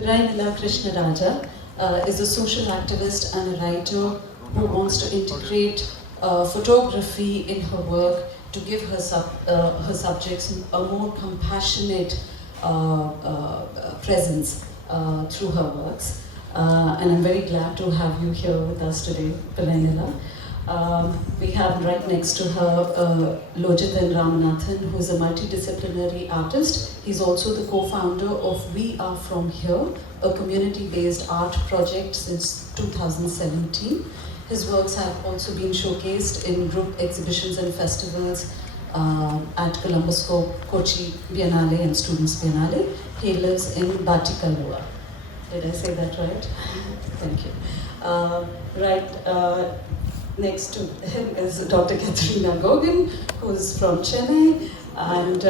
Pirainila Krishnarajah is a social activist and a writer who wants to integrate photography in her work to give her subjects a more compassionate presence through her works. And I'm very glad to have you here with us today, Pirainila. We have right next to her Lojithan Ram, who is a multidisciplinary artist. He's also the co-founder of We Are From Here, a community-based art project since 2017. His works have also been showcased in group exhibitions and festivals at Columbus Kochi Biennale and Students Biennale. He lives in Batikalua. Did I say that right? Thank you. Next to him is Dr. Katharina Görgen, who is from Chennai. And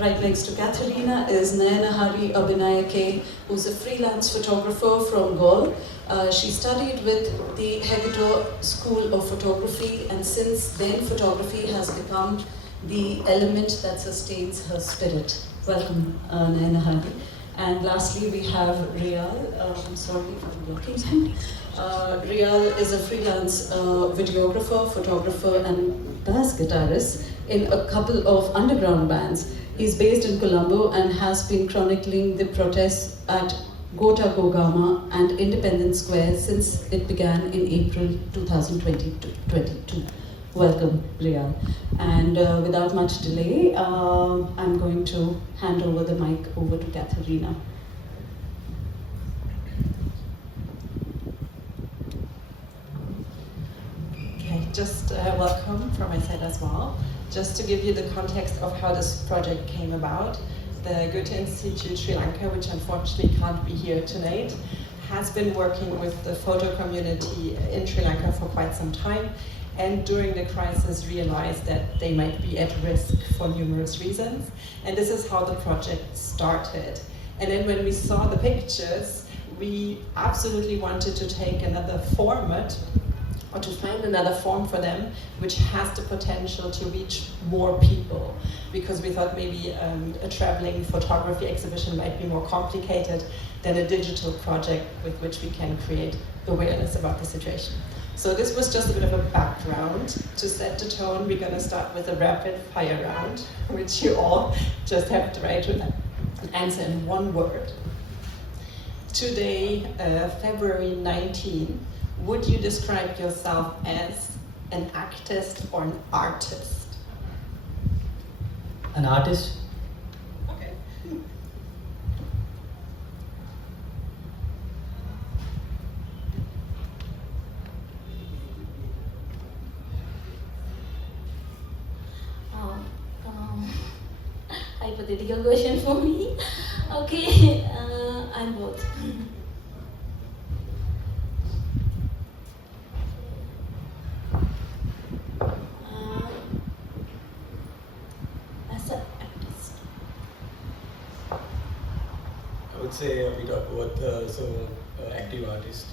right next to Katharina is Nayanahari Abeynayakalage, who's a freelance photographer from Goethe. She studied with the Hegedor School of Photography, and since then photography has become the element that sustains her spirit. Welcome, Nayanahari. And lastly, we have Riyal. I'm sorry if I'm blocking him. Riyal is a freelance videographer, photographer, and bass guitarist in a couple of underground bands. He's based in Colombo and has been chronicling the protests at Gota Gogama and Independence Square since it began in April 2022. Welcome, Riyal. And without much delay, I'm going to hand over the mic over to Katharina. Okay, just welcome from my side as well. Just to give you the context of how this project came about, the Goethe Institut Sri Lanka, which unfortunately can't be here tonight, has been working with the photo community in Sri Lanka for quite some time, and during the crisis realized that they might be at risk for numerous reasons. And this is how the project started. And then when we saw the pictures, we absolutely wanted to take another format, or to find another form for them which has the potential to reach more people, because we thought maybe a traveling photography exhibition might be more complicated than a digital project with which we can create awareness about the situation. So this was just a bit of a background. To set the tone, we're going to start with a rapid fire round, which you all just have to try to answer in one word. Today, February 19, would you describe yourself as an activist or an artist? An artist. Okay. Hypothetical question for me. Okay, I'm both. As an artist. I would say a bit of both, so active artist.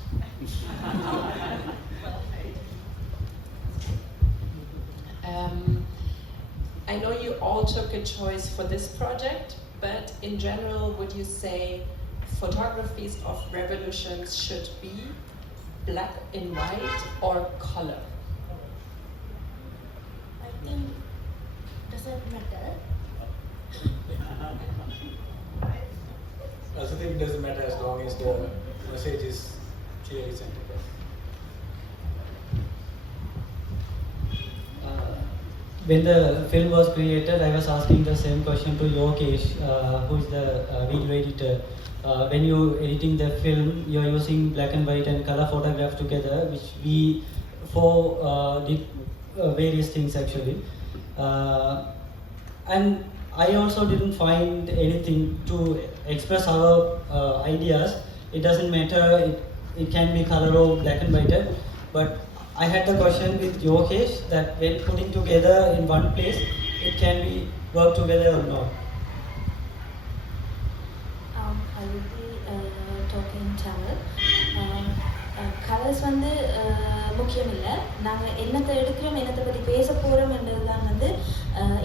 I know you all took a choice for this project, but in general, would you say photographies of revolutions should be black and white or color? I think doesn't matter. I also think it doesn't matter as long as the message is clearly sent across. When the film was created, I was asking the same question to Yokesh, who is the video editor. When you're editing the film, you're using black and white and color photographs together, which we did various things actually. And I also didn't find anything to express our ideas. It doesn't matter, it can be color or black and white, but I had the question with Yokesh that when putting together in one place, it can be work together or not. I will be talking Tamil. Colors வந்து முக்கியம் இல்லை, நாங்கள் என்னத்தை எடுக்கிறோம் என்னத்தை பற்றி பேச போகிறோம்ன்றது தான் வந்து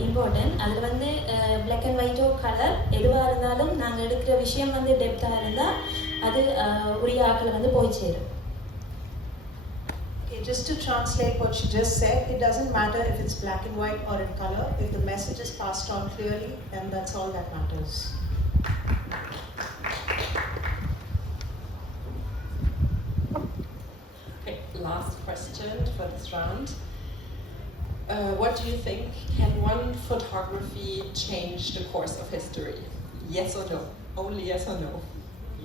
இம்பார்ட்டன்ட். அதில் வந்து பிளாக் அண்ட் ஒயிட்டோ கலர் எதுவாக இருந்தாலும் நாங்கள் எடுக்கிற விஷயம் வந்து டெப்த்தாக இருந்தால் அது உரிய ஆக்களை வந்து போய் சேரும். Okay, just to translate what she just said, it doesn't matter if it's black and white or in color. If the message is passed on clearly, then that's all that matters. Okay, last question for this round. What do you think? Can one photography change the course of history? Yes or no? Only yes or no?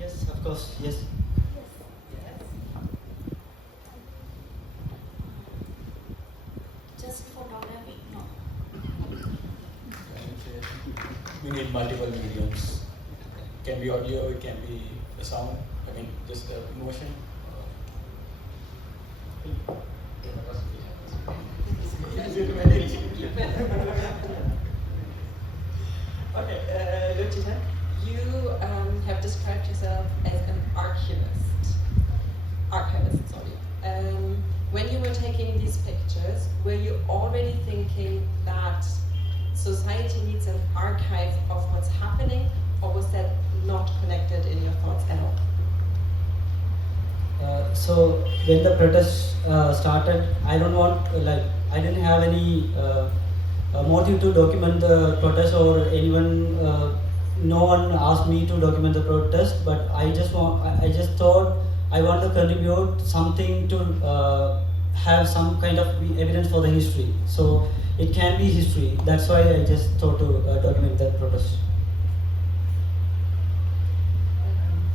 Yes, of course, yes. Just photography, no. We need multiple mediums. It can be audio, it can be the sound, I mean just the emotion. Okay, Lojithan, you have described yourself as an archivist. When you were taking these pictures, were you already thinking that society needs an archive of what's happening, or was that not connected in your thoughts at all? So when the protest started, I didn't have any motive to document the protest, or no one asked me to document the protest, but I just thought I want to contribute something to have some kind of evidence for the history. So it can be history. That's why I just thought to document that protest.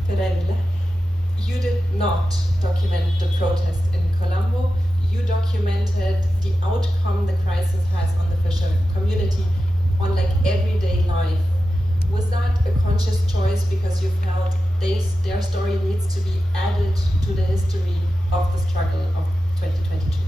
Pirainila, you did not document the protest in Colombo. You documented the outcome the crisis has on the fisher community, on like everyday life. Was that a conscious choice because you felt their story needs to be added to the history of the struggle of 2022?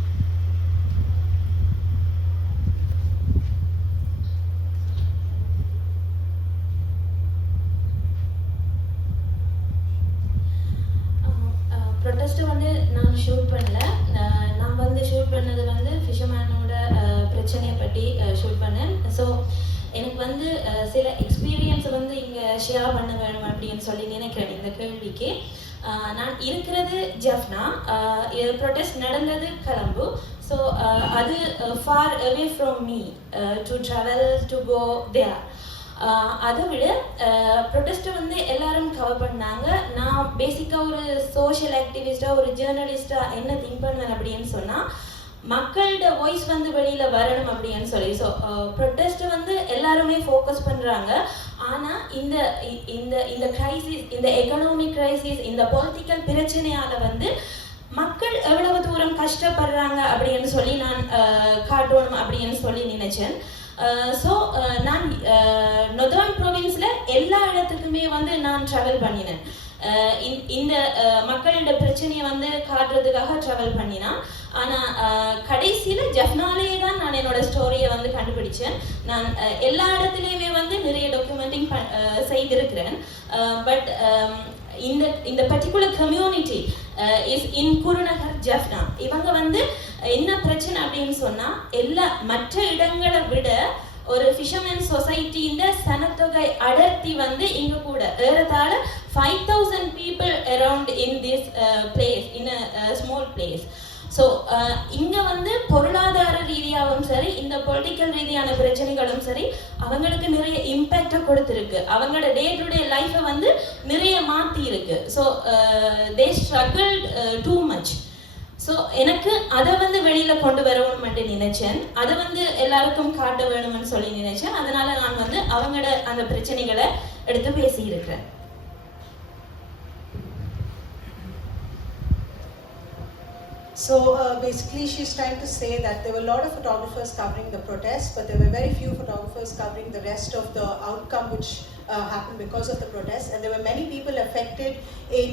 ப்ரொட்டஸ்ட்டை வந்து நான் shoot பண்ணல. நான் வந்து shoot பண்ணது வந்து ஃபிஷர்மேனோட பிரச்சனையை பற்றி shoot பண்ணேன். ஸோ எனக்கு வந்து சில எக்ஸ்பீரியன்ஸை வந்து இங்கே ஷேர் பண்ண வேணும் அப்படின்னு சொல்லி நினைக்கிறேன் இந்த கேள்விக்கு. நான் இருக்கிறது ஜஃப்னா, ப்ரொட்டஸ்ட் நடந்தது கொலம்போ. ஸோ அது far away from me to travel to go there. அதை விட ப்ரொட்டஸ்ட்டை வந்து எல்லாரும் கவர் பண்ணாங்க. நான் பேசிக்காக ஒரு சோஷியல் ஆக்டிவிஸ்டாக, ஒரு ஜேர்னலிஸ்டாக என்ன திங்க் பண்ணுவேன் அப்படின்னு சொன்னால், மக்களோட வாய்ஸ் வந்து வெளியில் வரணும் அப்படின்னு சொல்லி. ஸோ ப்ரொட்டஸ்ட்டை வந்து எல்லாருமே ஃபோக்கஸ் பண்ணுறாங்க. ஆனால் இந்த இந்த இந்த கிரைசிஸ், இந்த எக்கனாமிக் கிரைசிஸ், இந்த பொலிட்டிக்கல் பிரச்சனையால் வந்து மக்கள் எவ்வளவு தூரம் கஷ்டப்படுறாங்க அப்படின்னு சொல்லி நான் காட்டணும் அப்படின்னு சொல்லி நினைச்சேன். ஸோ நான் நொதர்ன் ப்ரொவின்ஸில் எல்லா இடத்துக்குமே வந்து நான் ட்ராவல் பண்ணினேன். இந்த மக்களோட பிரச்சனையை வந்து காட்டுறதுக்காக ட்ராவல் பண்ணினான். ஆனால் கடைசியில் ஜஃப்னாலேயே தான் நான் என்னோட ஸ்டோரியை வந்து கண்டுபிடிச்சேன். நான் எல்லா இடத்துலையுமே வந்து நிறைய டாக்குமெண்டிங் செய்திருக்கிறேன். பட் இந்த particular community is in Gurunagar Jaffna. இவங்க வந்து என்ன பிரச்சனை அப்படின்னு சொன்னால், எல்லா மற்ற இடங்களை விட ஒரு ஃபிஷர்மேன் சொசைட்டியின் சனத்தொகை அடர்த்தி வந்து இங்கே கூட ஏறத்தாழ 5,000 people around in this place, in a small place. So இங்கே வந்து பொருளாதார ரீதியாகவும் சரி, இந்த பொலிட்டிக்கல் ரீதியான பிரச்சனைகளும் சரி, அவங்களுக்கு நிறைய இம்பேக்டை கொடுத்துருக்கு. அவங்களோட டே டு டே லைஃப்பை வந்து நிறைய மாற்றி இருக்கு. So they struggle too much. So எனக்கு அதை வந்து வெளியில் கொண்டு வரணும்னு நினைச்சேன். அதை வந்து எல்லாருக்கும் காட்ட வேணும்னு சொல்லி நினைச்சேன். அதனால நான் வந்து அவங்களோட அந்த பிரச்சனைகளை எடுத்து பேசியிருக்கிறேன். So basically she's trying to say that there were a lot of photographers covering the protests, but there were very few photographers covering the rest of the outcome which happened because of the protests. And there were many people affected in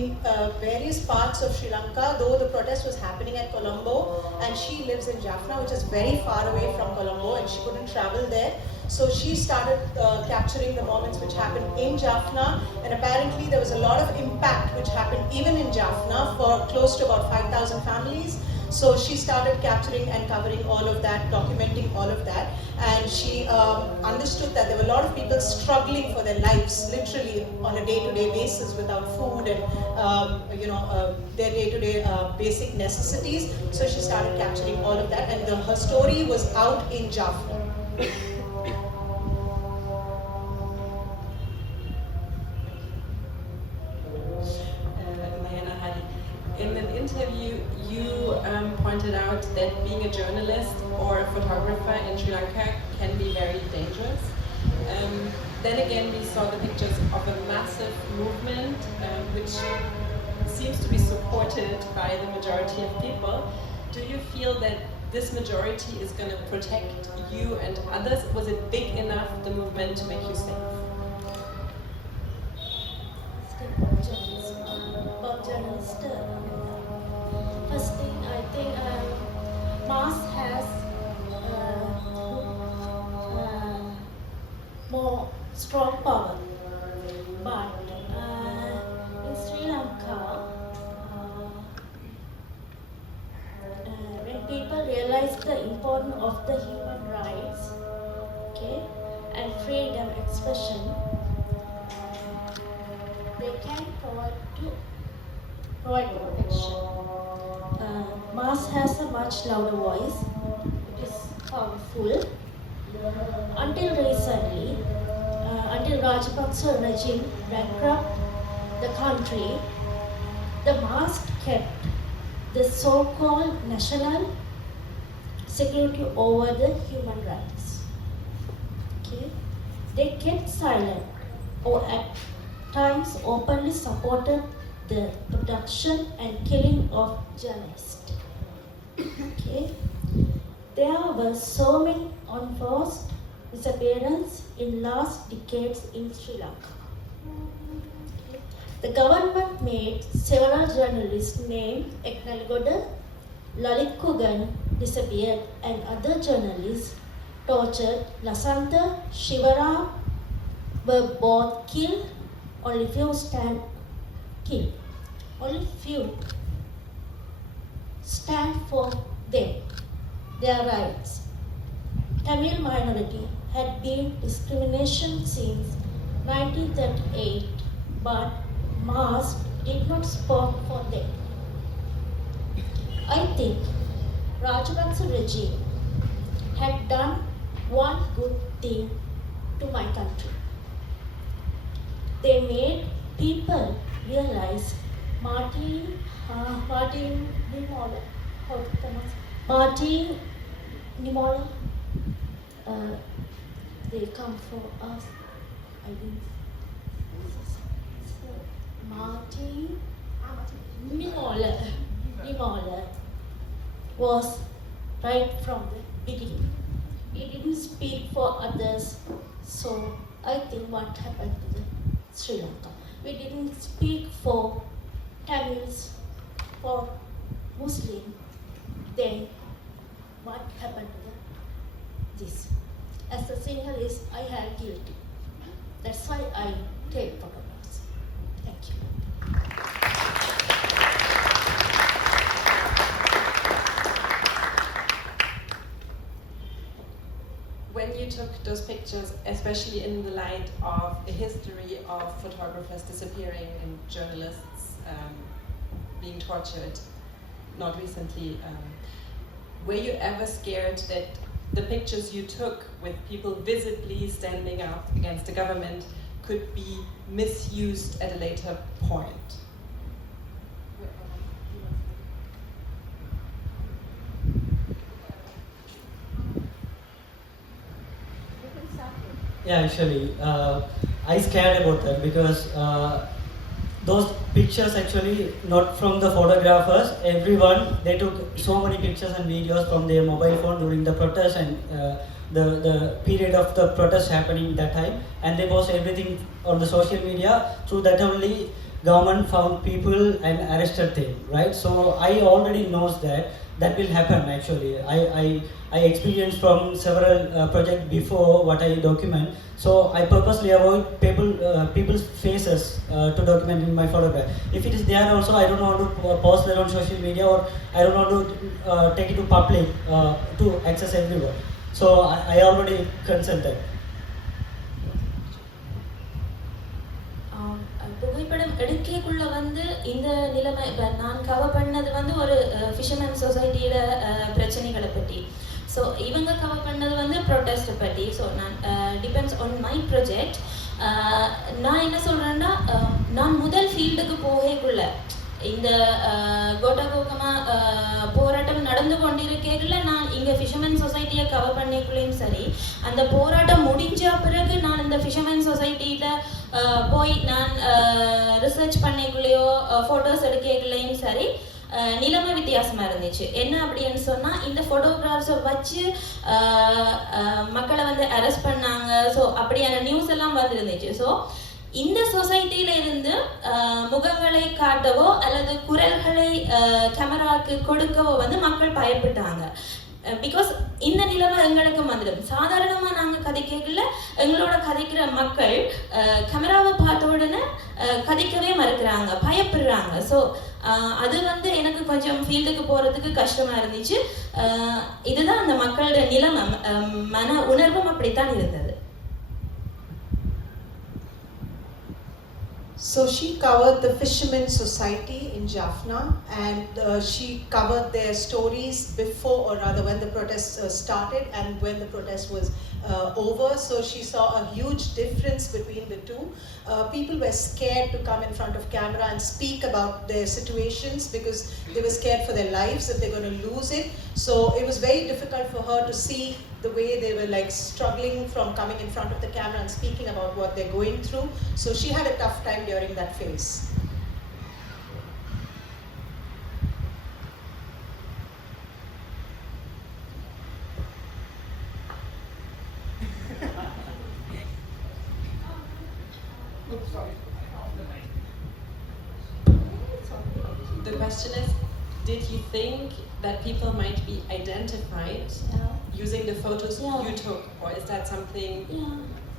various parts of Sri Lanka, though the protest was happening at Colombo, and she lives in Jaffna, which is very far away from Colombo, and she couldn't travel there. So she started capturing the moments which happened in Jaffna, and apparently there was a lot of impact which happened even in Jaffna for close to about 5,000 families. So she started capturing and covering all of that, documenting all of that, and she understood that there were a lot of people struggling for their lives, literally on a day-to-day basis without food and their day-to-day basic necessities. So she started capturing all of that, and her story was out in Jaffa. Nayanahari, in an interview, you pointed out that being a journalist or a photographer in Sri Lanka can be very dangerous. Then again, we saw the pictures of a massive movement, which seems to be supported by the majority of people. Do you feel that this majority is going to protect you and others? Was it big enough, the movement, to make you safe? About journalists, first thing I think mass has more strong power, but in Sri Lanka, when people realize the importance of the human rights, okay, and freedom expression, they can provide protection. Mass has a much louder voice. It is powerful. Until recently, until Rajapaksa regime bankrupt the country, the mass kept the so-called national security over the human rights. Okay? They kept silent or at times openly supported the production and killing of journalists. Okay? There were so many unforced disappearances in last decades in Sri Lanka. Okay? The government made several journalists named Eknal Lalit disappeared, and other journalists tortured. Lasantha, Shivaram were both killed. Only few stand killed. Only few stand for them, their rights. Tamil minority had been discrimination since 1938, but mass did not speak for them. I think Rajapaksa regime had done one good thing to my country. They made people realize Martin Nimola, they come for us. I think Martin Nimola was right from the beginning. He didn't speak for others, so I think what happened to the Sri Lanka. We didn't speak for Tamils, for Muslim. Then what happened to this? As a Sinhalese, I had guilty. That's why I take photographs. Thank you. When you took those pictures, especially in the light of a history of photographers disappearing and journalists being tortured, not recently, were you ever scared that the pictures you took with people visibly standing up against the government could be misused at a later point? Yeah, actually, I scared about that because those pictures actually not from the photographers. Everyone, they took so many pictures and videos from their mobile phone during the protest and the period of the protest happening that time, and they post everything on the social media. Through that only government found people and arrested them, right? So I already knows that that will happen actually. I experienced from several projects before what I document. So I purposely avoid people's faces to document in my photograph. If it is there also, I don't want to post that on social media, or I don't want to take it to public to access everyone. So I already consented. புகைப்படம் எடுக்கக்குள்ள வந்து இந்த நிலைமை நான் cover பண்ணது வந்து ஒரு fisherman சொசைட்டியோட பிரச்சனைகளை பற்றி. ஸோ இவங்க கவர் பண்ணது வந்து ப்ரொட்டஸ்ட்டை பற்றி. ஸோ நான் டிபெண்ட்ஸ் ஆன் மை ப்ரொஜெக்ட். நான் என்ன சொல்கிறேன்னா, நான் முதல் ஃபீல்டுக்கு போகக்குள்ள இந்த கோட்டகோகமா போராட்டம் நடந்து கொண்டிருக்கல நான் இங்கே ஃபிஷர்மேன் சொசைட்டியை கவர் பண்ணிக்குள்ளேயும் சரி, அந்த போராட்டம் முடிஞ்ச பிறகு நான் இந்த ஃபிஷர்மேன் சொசைட்டியில் போய் நான் ரிசர்ச் பண்ணிக்குள்ளேயோ ஃபோட்டோஸ் எடுக்கக்குள்ளேயும் சரி நிலைமை வித்தியாசமாக இருந்துச்சு. என்ன அப்படின்னு சொன்னால், இந்த ஃபோட்டோகிராஃப்ஸை வச்சு மக்களை வந்து அரெஸ்ட் பண்ணாங்க. ஸோ அப்படியான நியூஸ் எல்லாம் வந்துருந்துச்சு. ஸோ இந்த சொசைட்டியில இருந்து முகங்களை காட்டவோ அல்லது குரல்களை கேமராவுக்கு கொடுக்கவோ வந்து மக்கள் பயப்பட்டாங்க. பிகாஸ் இந்த நிலைமை எங்களுக்கு வந்துடும். சாதாரணமாக நாங்கள் கதைக்கல எங்களோட கதைக்கிற மக்கள் கேமராவை பார்த்த உடனே கதைக்கவே மறுக்கிறாங்க, பயப்படுறாங்க. ஸோ அது வந்து எனக்கு கொஞ்சம் ஃபீல்டுக்கு போகிறதுக்கு கஷ்டமாக இருந்துச்சு. இதுதான் அந்த மக்களோட நிலைமை, மன உணர்வும் அப்படித்தான் இருந்தது. So she covered the Fishermen Society in Jaffna, and she covered their stories before, or rather when the protest started and when the protest was over. So she saw a huge difference between the two. People were scared to come in front of camera and speak about their situations because they were scared for their lives that they're going to lose it. So it was very difficult for her to see the way they were like struggling from coming in front of the camera and speaking about what they're going through. So she had a tough time during that phase. The question is, did you think that people might be identified using the photos you took, or is that something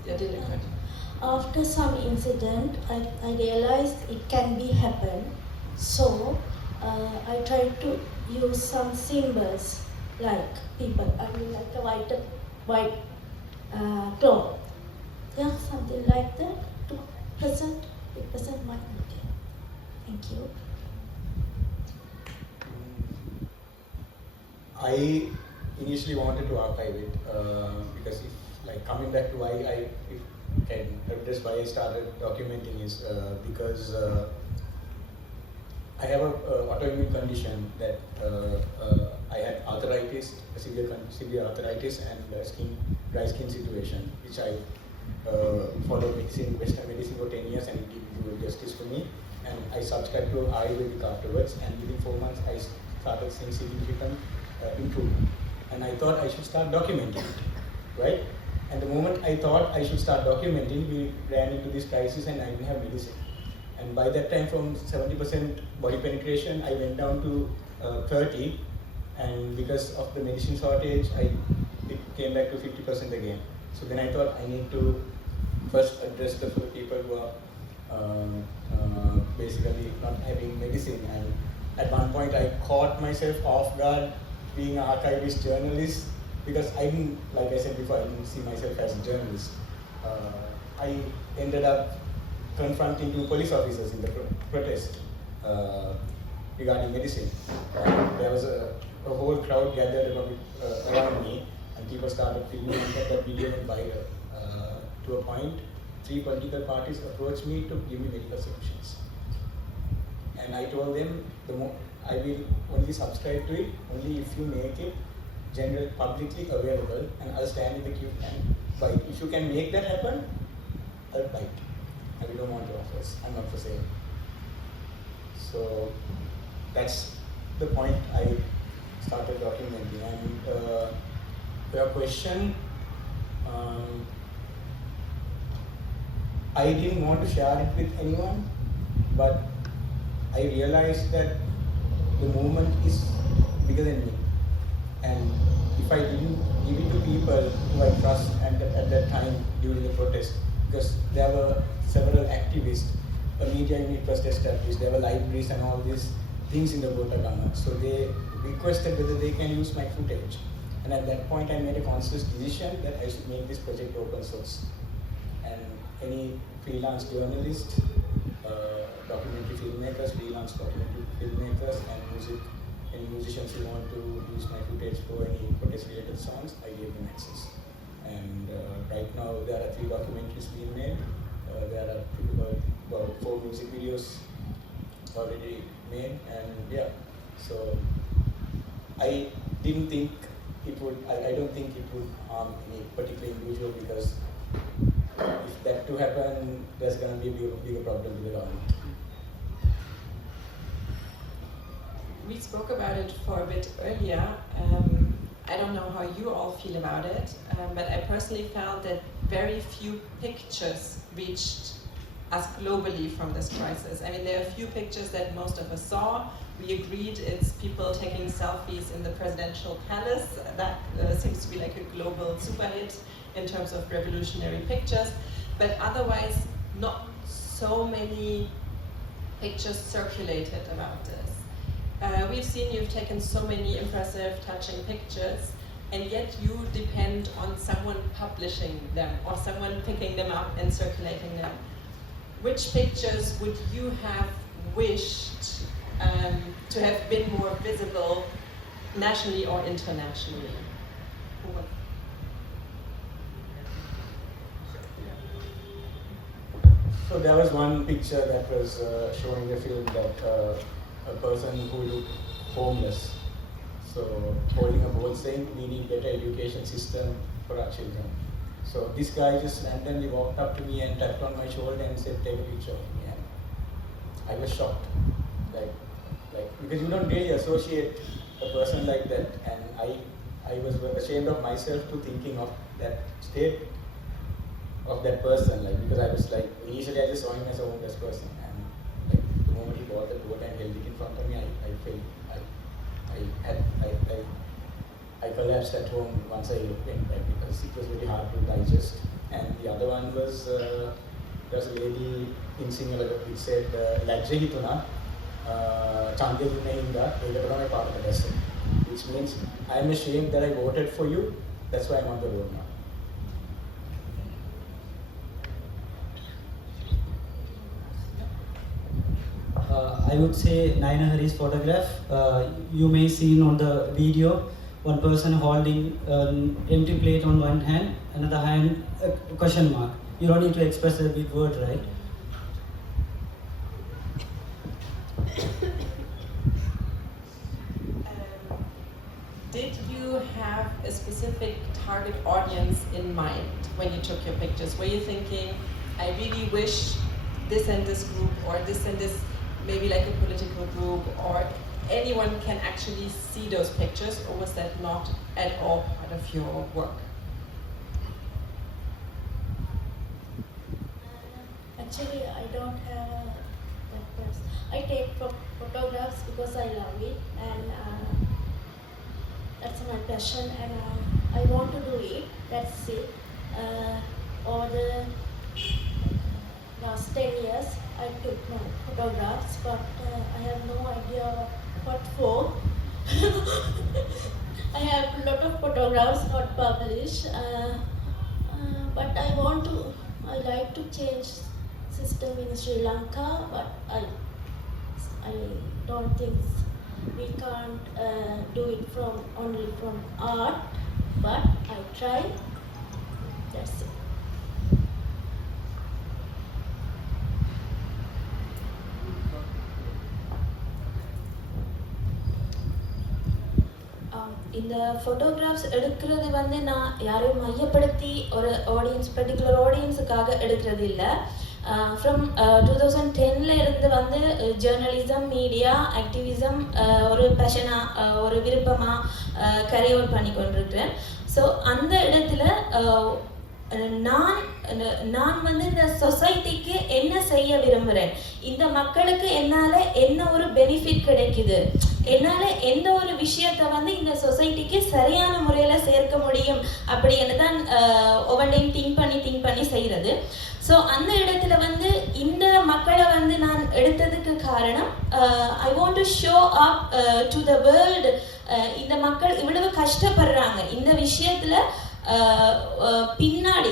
that didn't occur? After some incident, I realized it can be happen. So I tried to use some symbols like people. I mean, like a white cloth. Yeah, something like that to represent my idea. Thank you. I initially wanted to archive it because if, like, coming back to why I can address why I started documenting is because I have a autoimmune condition that I had arthritis, severe arthritis, and dry skin situation, which I followed Western medicine for 10 years, and it did justice for me. And I subscribed to Ayurvedic afterwards, and within 4 months I started seeing significant improvement. And I thought I should start documenting it, right? And the moment I thought I should start documenting, we ran into this crisis and I didn't have medicine. And by that time, from 70% body penetration, I went down to 30. And because of the medicine shortage, it came back to 50% again. So then I thought I need to first address the people who are basically not having medicine. And at one point, I caught myself off guard being an archivist journalist, because I didn't, like I said before, I didn't see myself as a journalist. I ended up confronting 2 police officers in the protest regarding medicine. There was a whole crowd gathered around me, and people started filming, and that video went viral. To a point, 3 political parties approached me to give me medical solutions. And I told them, I will only subscribe to it only if you make it publicly available, and I'll stand in the queue and buy it. If you can make that happen, I'll buy it. I don't want your offers. I'm not for sale. So that's the point I started documenting. And your question, I didn't want to share it with anyone, but I realized that the movement is bigger than me. And if I didn't give it to people who I trust at that time during the protest, because there were several activists, a media unit was established, there were libraries and all these things in the Botagana. So they requested whether they can use my footage. And at that point I made a conscious decision that I should make this project open source. And any freelance journalist, documentary filmmakers, freelance documentary filmmakers, and musicians who want to use my footage for any protest-related songs, I gave them access. And right now there are 3 documentaries being made. There are about 4 music videos already made, and yeah. So I didn't think it would. I don't think it would harm any particular individual, because if that to happen, there's going to be a bigger problem with the government. We spoke about it for a bit earlier. I don't know how you all feel about it, but I personally felt that very few pictures reached us globally from this crisis. I mean, there are a few pictures that most of us saw. We agreed it's people taking selfies in the presidential palace. That seems to be like a global super hit in terms of revolutionary pictures. But otherwise, not so many pictures circulated about this. We've seen you've taken so many impressive, touching pictures, and yet you depend on someone publishing them or someone picking them up and circulating them. Which pictures would you have wished to have been more visible nationally or internationally? So there was one picture that was shown in the film that a person who looked homeless, so holding a board saying we need better education system for our children. So this guy just randomly walked up to me and tapped on my shoulder and said, take a picture of me. And I was shocked, like because you don't really associate a person like that, and I was ashamed of myself to thinking of that state of that person, like, because I was like, initially I just saw him as a homeless person, and like the moment he bought the board and held it in front of me, I felt I collapsed at home once I went back, because it was very hard to digest. And the other one was there was a lady in Sinhala which said Lajja hituna Chande dunne hinda ekata thamai paatata bassa, which means I am ashamed that I voted for you, that's why I'm on the road now. I would say Nayanahari's photograph. You may see on the video one person holding an empty plate on one hand, another hand a question mark. You don't need to express a big word, right? Did you have a specific target audience in mind when you took your pictures? Were you thinking, I really wish this and this group, or this and this, maybe like a political group, or anyone can actually see those pictures, or was that not at all part of your work? Actually, I don't have that person. I take photographs because I love it, and that's my passion, and I want to do it. That's it. Over the last 10 years, I took my photographs, but I have no idea what for. I have a lot of photographs not published, but I like to change system in Sri Lanka, but I don't think we can't do it only from art, but I try. That's it. இந்த photographs எடுக்கிறது வந்து நான் யாரையும் மையப்படுத்தி ஒரு particular ஆடியன்ஸுக்காக எடுக்கிறது இல்லை. From 2010 இருந்து வந்து ஜேர்னலிசம், மீடியா, ஆக்டிவிசம் ஒரு பேஷனாக, ஒரு விருப்பமாக கேரி அவுட் பண்ணி கொண்டிருக்கிறேன். ஸோ அந்த இடத்துல நான் வந்து இந்த சொசைட்டிக்கு என்ன செய்ய விரும்புகிறேன், இந்த மக்களுக்கு என்னால் என்ன ஒரு பெனிஃபிட் கிடைக்குது, என்னால் எந்த ஒரு விஷயத்தை வந்து இந்த சொசைட்டிக்கு சரியான முறையில் சேர்க்க முடியும் அப்படின்னு தான் ஒவ்வொன்றையும் திங்க் பண்ணி செய்கிறது. ஸோ அந்த இடத்துல வந்து இந்த மக்களை வந்து நான் எடுத்ததுக்கு காரணம், I want to show up to the world. இந்த மக்கள் இவ்வளவு கஷ்டப்படுறாங்க, இந்த விஷயத்தில் பின்னாடி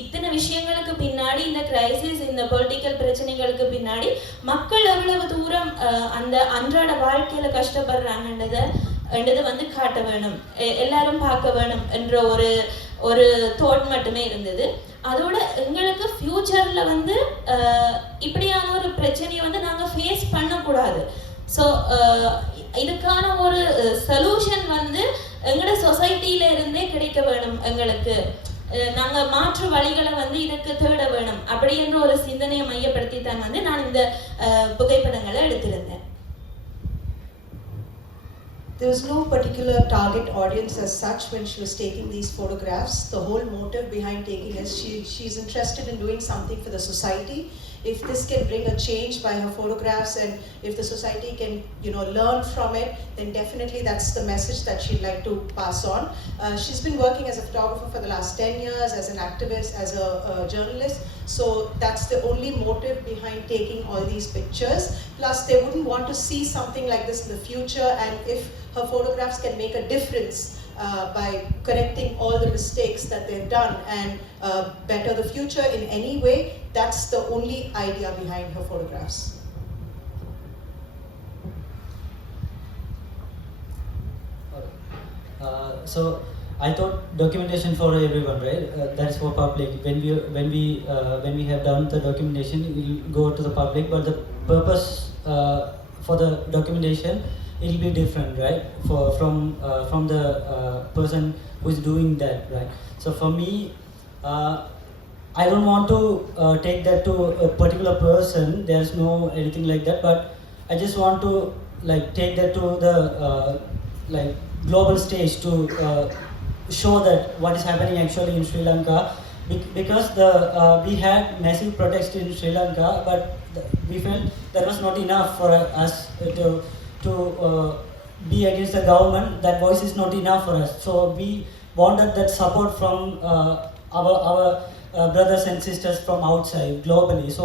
இத்தனை விஷயங்களுக்கு பின்னாடி, இந்த கிரைசிஸ், இந்த பொலிட்டிக்கல் பிரச்சனைகளுக்கு பின்னாடி மக்கள் எவ்வளவு தூரம் அந்த அன்றாட வாழ்க்கையில கஷ்டப்படுறாங்கன்றதை வந்து காட்ட வேணும், எல்லாரும் பார்க்க வேணும் என்ற ஒரு தாட் மட்டுமே இருந்தது. அதோட எங்களுக்கு ஃபியூச்சர்ல வந்து இப்படியான ஒரு பிரச்சனையை வந்து நாங்கள் ஃபேஸ் பண்ணக்கூடாது. ஸோ இதுக்கான ஒரு சொல்யூஷன் வந்து எங்களோட சொசைட்டியில இருந்தே கிடைக்க வேணும், எங்களுக்கு நாங்கள் மாற்று வழிகளை வந்து இதுக்கு தேட வேணும் அப்படின்ற ஒரு சிந்தனையை மையப்படுத்தி தான் வந்து நான் இந்த புகைப்படங்களை எடுத்திருந்தேன். There was no particular target audience as such when she was taking these photographs. The whole motive behind taking is she's interested in doing something for the society. If this can bring a change by her photographs, and if the society can, learn from it, then definitely that's the message that she'd like to pass on. She's been working as a photographer for the last 10 years, as an activist, as a journalist. So that's the only motive behind taking all these pictures. Plus, they wouldn't want to see something like this in the future, and if her photographs can make a difference by correcting all the mistakes that they've done and better the future in any way, that's the only idea behind her photographs. So I thought documentation for everyone, right? That is for public. When we have done the documentation, it will go to the public, but the purpose for the documentation, it will be different, right? From the person who is doing that, right? So for me, I don't want to take that to a particular person. There's no anything like that, but I just want to take that to the global stage to show that what is happening actually in Sri Lanka, because we had massive protests in Sri Lanka, but we felt that was not enough for us to be against the government. That voice is not enough for us. So we wanted that support from our brothers and sisters from outside globally. So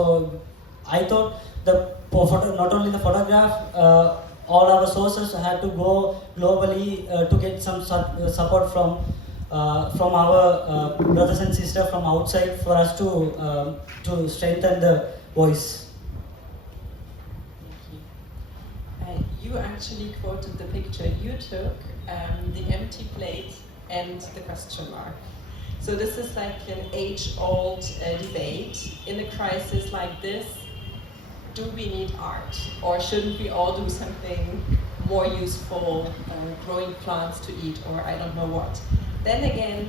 I thought not only the photograph, all our sources had to go globally to get some support from our brothers and sisters from outside for us to strengthen the voice. You actually quoted the picture you took, the empty plate and the question mark. So this is like an age-old debate. In a crisis like this, do we need art? Or shouldn't we all do something more useful, growing plants to eat, or I don't know what? Then again,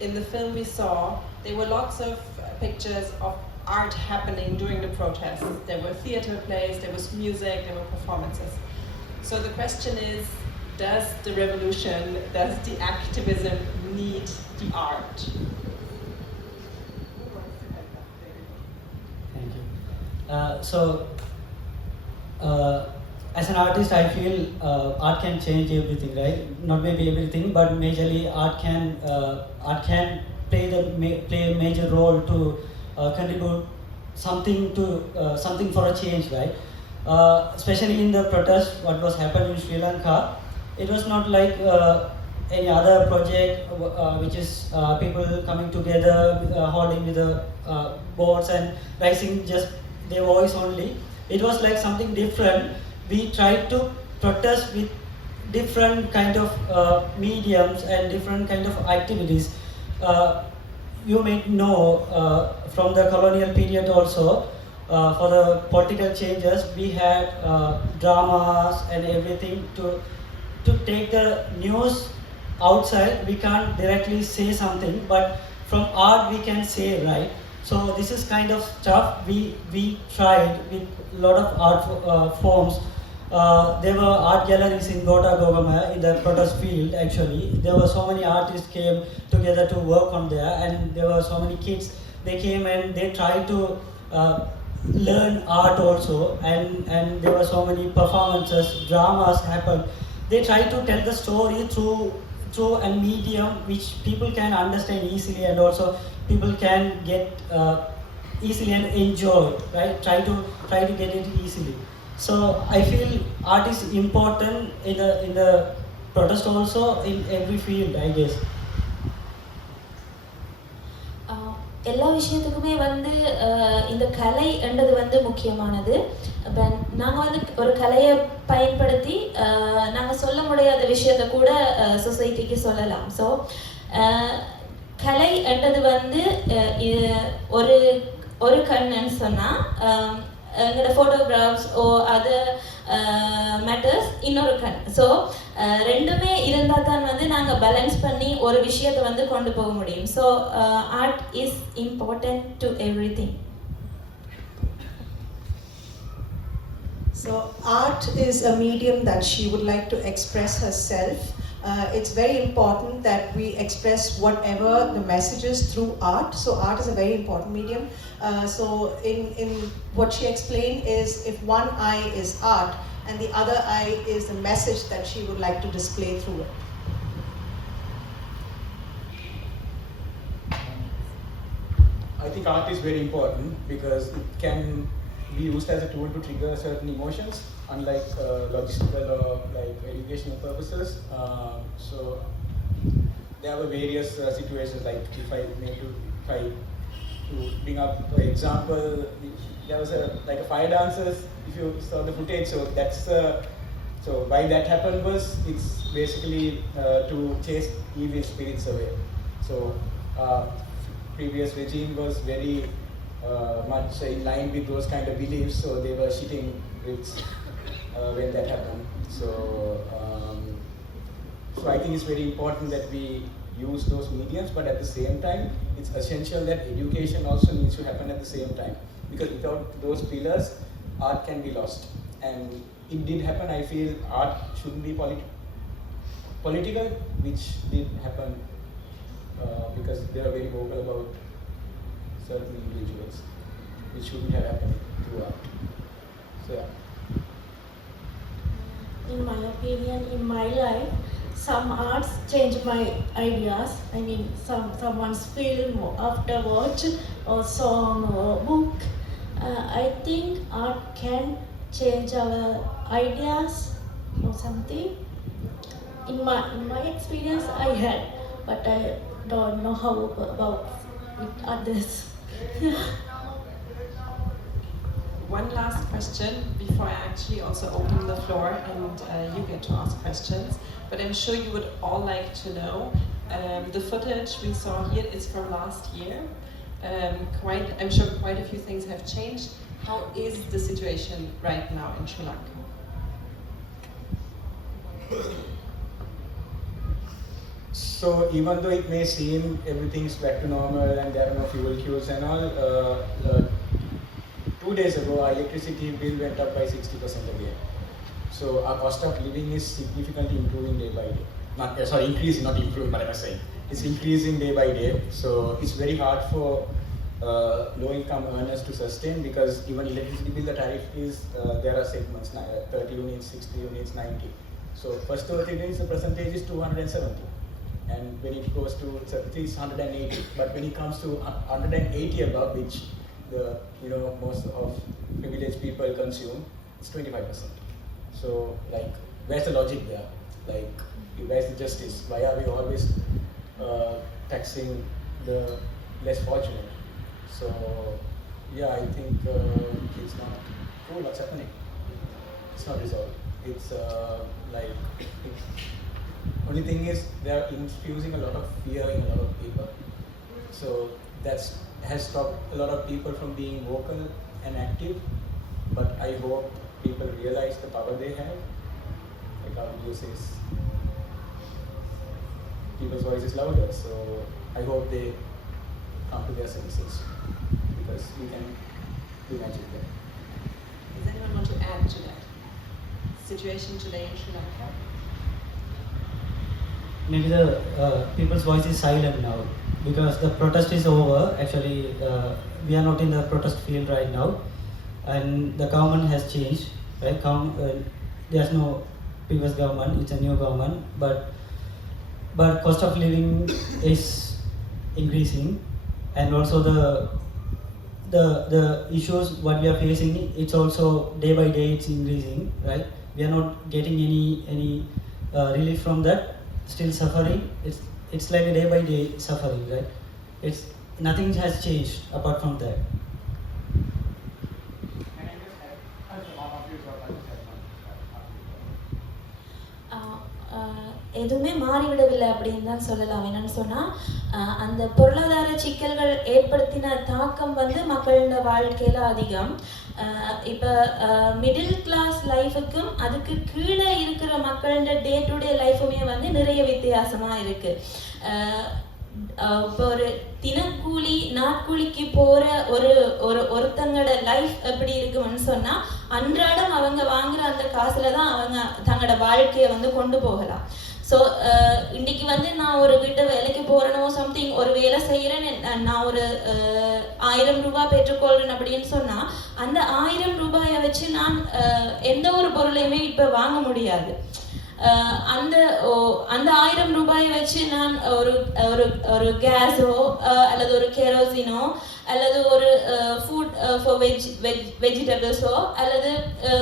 in the film we saw, there were lots of pictures of art happening during the protests. There were theater plays, there was music, there were performances. So the question is, does the revolution, does the activism need the art? Thank you. As an artist, I feel art can change everything, right? Not maybe everything, but majorly art can play a major role to contribute something for a change, right? Especially in the protest, what was happening in Sri Lanka, it was not like any other project which is people coming together, holding with the boards and raising just their voice only. It was like something different. We tried to protest with different kind of mediums and different kind of activities. You may know from the colonial period also, for the political changes, we had dramas and everything to take the news outside. We can't directly say something, but from art we can say, right? So this is kind of stuff we tried with a lot of art forms there were art galleries in Gotha in the protest field. Actually, there were so many artists came together to work on there, and there were so many kids. They came and they tried to learn art also, and there were so many performances, dramas happened. They tried to tell the story through a medium which people can understand easily, and also people can get easily and enjoy. Right? Try to get it easily. So I feel art is important in the protest also, in every field, I guess. எல்லா விஷயத்துக்குமே வந்து இந்த கலை என்றது வந்து முக்கியமானது. இப்போ நாங்கள் வந்து ஒரு கலையை பயன்படுத்தி நாங்கள் சொல்ல முடியாத விஷயத்தை கூட சொசைட்டிக்கு சொல்லலாம். ஸோ கலை என்றது வந்து ஒரு கண்ணுன்னு சொன்னால் எங்களோட ஃபோட்டோகிராஃப்ஸ் ஓ அதர் மேட்டர்ஸ் இன்னொரு கண். ஸோ ரெண்டுமே இருந்தால் தான் வந்து நாங்கள் பேலன்ஸ் பண்ணி ஒரு விஷயத்தை வந்து கொண்டு போக முடியும். So art is important to everything. So art is a medium that she would like to express herself. It's very important that we express whatever the messages through art. So art is a very important medium. So in what she explained is, if one eye is art and the other eye is the message that she would like to display through it. I think art is very important because it can be used as a tool to trigger certain emotions, unlike logistical or like educational purposes. So there were various situations, like if I try to bring up an example, there was like a fire dancers, if you saw the footage, so that's so why that happened was, it's basically to chase evil spirits away. So previous regime was very much in line with those kind of beliefs, so they were shitting bricks when that happened. So I think it's very important that we use those mediums, but at the same time, it's essential that education also needs to happen at the same time, because without those pillars, art can be lost. And it did happen. I feel art shouldn't be political, which did happen because they are very vocal about certain individuals, which shouldn't have happened through art. So yeah. In my opinion, in my life, some arts change my ideas. I mean, someone's film or after watch or song or book. I think art can change our ideas or something. In my experience, I had, but I don't know how about with others. One last question before I actually also open the floor and you get to ask questions. But I'm sure you would all like to know, the footage we saw here is from last year. I'm sure quite a few things have changed. How is the situation right now in Sri Lanka? So even though it may seem everything's back to normal and there are no fuel queues and all, 2 days ago our electricity bill went up by 60% again. So our cost of living is significantly improving day by day. Increasing, not improving, what am I saying? It's increasing day by day. So it's very hard for low-income earners to sustain, because even electricity bill, the tariff is, there are segments, 30 units, 60 units, 90. So first 30 days the percentage is 270. And when it goes to 30, it's 180. But when it comes to 180 above, which most of privileged people consume, it's 25%. So like, where's the logic there? Like, where's the justice? Why are we always taxing the less fortunate? So yeah, I think it's not cool what's happening. It's not resolved. It's only thing is they are infusing a lot of fear in a lot of people. So that has stopped a lot of people from being vocal and active. But I hope people realize the power they have. Like our video says, people's voice is louder. So I hope they come to their senses, because we can do magic there. Does anyone want to add to that? situation today in Sri Lanka? Maybe the people's voice is silent now because the protest is over. Actually, we are not in the protest field right now, and the government has changed. Right? There's no previous government; it's a new government. But cost of living is increasing, and also the issues what we are facing, it's also day by day it's increasing. Right? We are not getting any relief from that. Still suffering. It's like a day by day suffering, right? It's nothing has changed apart from that. எதுவுமே மாறிவிடவில்லை அப்படின்னு தான் சொல்லலாம். என்னன்னு சொன்னால் அந்த பொருளாதார சிக்கல்கள் ஏற்படுத்தின தாக்கம் வந்து மக்களோட வாழ்க்கையில் அதிகம். இப்போ மிடில் கிளாஸ் லைஃபுக்கும் அதுக்கு கீழே இருக்கிற மக்களோட டே டு டே லைஃபுமே வந்து நிறைய வித்தியாசமாக இருக்குது. இப்போ ஒரு தினக்கூலி நாட்கூலிக்கு போகிற ஒருத்தங்களோட லைஃப் எப்படி இருக்குன்னு சொன்னால் அன்றாடம் அவங்க வாங்குற அந்த காசில் தான் அவங்க தங்களோட வாழ்க்கையை வந்து கொண்டு போகலாம். ஸோ இன்றைக்கி வந்து நான் ஒரு வீட்டை வேலைக்கு போகிறேனோ சம்திங் ஒரு வேலை செய்கிறேன், நான் ஒரு 1000 ரூபாய் பெற்றுக்கொள்கிறேன் அப்படின்னு சொன்னால் அந்த 1000 ரூபாயை வச்சு நான் எந்த ஒரு பொருளையுமே இப்போ வாங்க முடியாது. அந்த 1000 ரூபாயை வச்சு நான் ஒரு கேஸோ அல்லது ஒரு கெரோசினோ அல்லது ஒரு ஃபுட் ஃபார் வெஜிடபிள்ஸோ அல்லது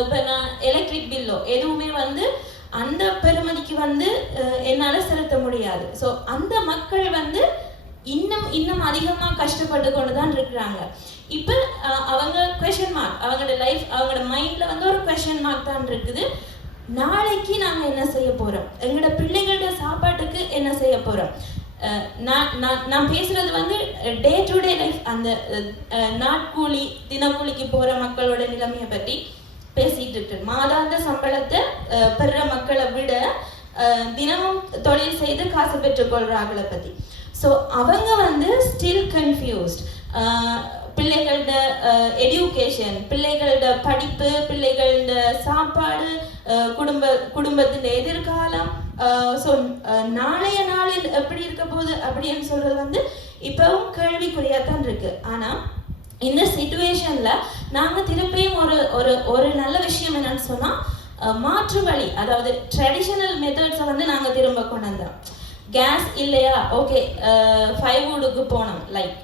இப்போ நான் எலக்ட்ரிக் பில்லோ எதுவுமே வந்து அந்த பெருமதிக்கு வந்து என்னால் செலுத்த முடியாது. ஸோ அந்த மக்கள் வந்து இன்னும் அதிகமாக கஷ்டப்பட்டு கொண்டு தான் இருக்கிறாங்க. இப்போ அவங்க குவெஷன் மார்க், அவங்களோட லைஃப் அவங்களோட மைண்டில் வந்து ஒரு குவெஷன் மார்க் தான் இருக்குது. நாளைக்கு நாங்கள் என்ன செய்ய போகிறோம், எங்களோட பிள்ளைகளோட சாப்பாட்டுக்கு என்ன செய்ய போகிறோம். நான் பேசுகிறது வந்து டே டு டே லைஃப், அந்த நாட்கூலி தினக்கூலிக்கு போகிற மக்களோட நிலைமையை பற்றி பேசிகிட்டு இருக்கு. மாதாந்த சம்பளத்தை பெற மக்களை விட தினமும் தொழில் செய்து காசு பெற்றுக்கொள்கிறாங்களை பற்றி. ஸோ அவங்க வந்து ஸ்டில் கன்ஃபியூஸ்ட். பிள்ளைகளோட எடியூகேஷன், பிள்ளைகளோட படிப்பு, பிள்ளைகளோட சாப்பாடு, குடும்பத்தின் எதிர்காலம், ஸோ நாளைய நாளில் எப்படி இருக்க போகுது அப்படின்னு சொல்கிறது வந்து இப்போவும் கேள்விக்குறியாக தான் இருக்குது. ஆனால் இந்த சிச்சுவேஷனில் நாங்கள் திருப்பியும் ஒரு நல்ல விஷயம் என்னன்னு சொன்னால் மாற்று வழி, அதாவது ட்ரெடிஷ்னல் மெத்தட்ஸை வந்து நாங்கள் திரும்ப கொண்டு வந்தோம். கேஸ் இல்லையா, ஓகே, ஃபைர்வுட்டுக்கு போனோம். லைக்